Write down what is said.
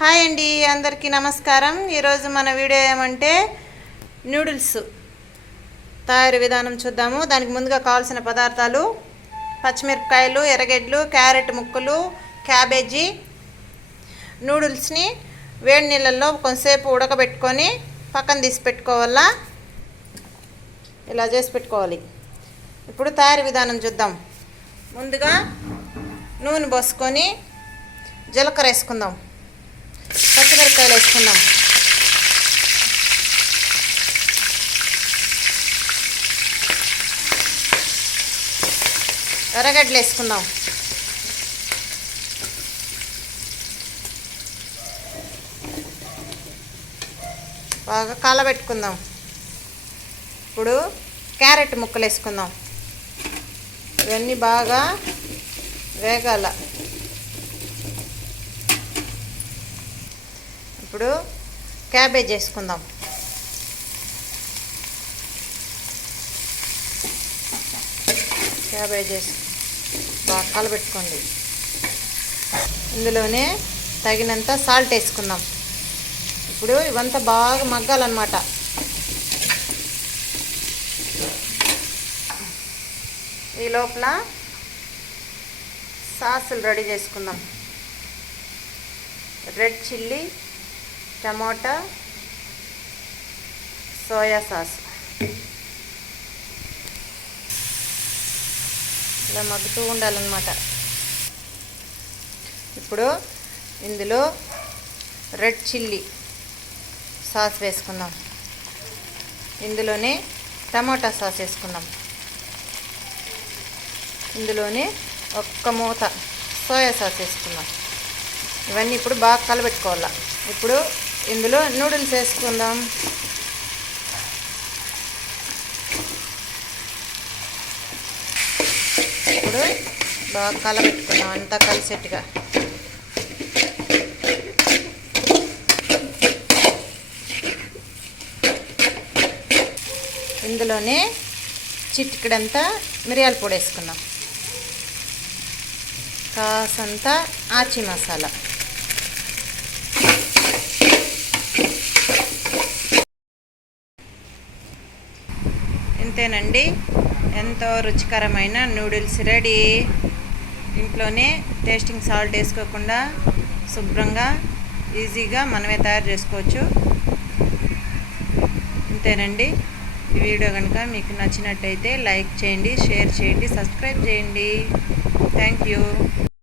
Hi అండి అందరికీ నమస్కారం. ఈరోజు మన వీడియో ఏమంటే నూడిల్స్ తయారు విధానం చూద్దాము. దానికి ముందుగా కావాల్సిన పదార్థాలు పచ్చిమిరపకాయలు ఎర్రగడ్డలు క్యారెట్ ముక్కలు క్యాబేజీ నూడిల్స్ని వేడి నీళ్ళల్లో కొంతసేపు ఉడకబెట్టుకొని పక్కన తీసి పెట్టుకోవాలా? ఇలా చేసి పెట్టుకోవాలి. ఇప్పుడు తయారీ విధానం చూద్దాం. ముందుగా నూనె పోసుకొని జీలకర్ర వేసుకుందాం. పచ్చిమిరపకాయలు వేసుకుందాం. ఎర్రగడ్డలు వేసుకుందాం. బాగా కాలబెట్టుకుందాం. ఇప్పుడు క్యారెట్ ముక్కలు వేసుకుందాం. ఇవన్నీ బాగా వేగాల. ఇప్పుడు క్యాబేజ్ వేసుకుందాం క్యాబేజ్ వేసి బాగా కలబెట్టుకోండి. ఇందులోనే తగినంత సాల్ట్ వేసుకుందాం. ఇప్పుడు ఇవంతా బాగా మగ్గాలన్నమాట. ఈ లోపల సాసులు రెడీ చేసుకుందాం. Red chilli tomato soya sauce. ఇలా మగ్గుతూ ఉండాలన్నమాట. ఇప్పుడు ఇందులో రెడ్ చిల్లీ సాస్ వేసుకుందాం. ఇందులోనే టమాటా సాస్ వేసుకుందాం. ఇందులోనే ఒక్క మూత సోయా సాస్ వేసుకుందాం. ఇవన్నీ ఇప్పుడు బాగా కలబెట్టుకోవాలా. ఇప్పుడు ఇందులో నూడిల్స్ వేసుకుందాం. ఇప్పుడు బాగా కలబెట్టుకుందాం అంతా కలిసెట్టుగా. ఇందులోనే చిటికడంతా మిరియాల పొడి వేసుకుందాం. కాసంత ఆచి మసాలా. అంతేనండి ఎంతో రుచికరమైన నూడిల్స్ రెడీ. ఇంట్లోనే టేస్టింగ్ సాల్ట్ వేసుకోకుండా శుభ్రంగా ఈజీగా మనమే తయారు చేసుకోవచ్చు. అంతేనండి ఈ వీడియో కనుక మీకు నచ్చినట్టయితే లైక్ చేయండి షేర్ చేయండి సబ్స్క్రైబ్ చేయండి. Thank you.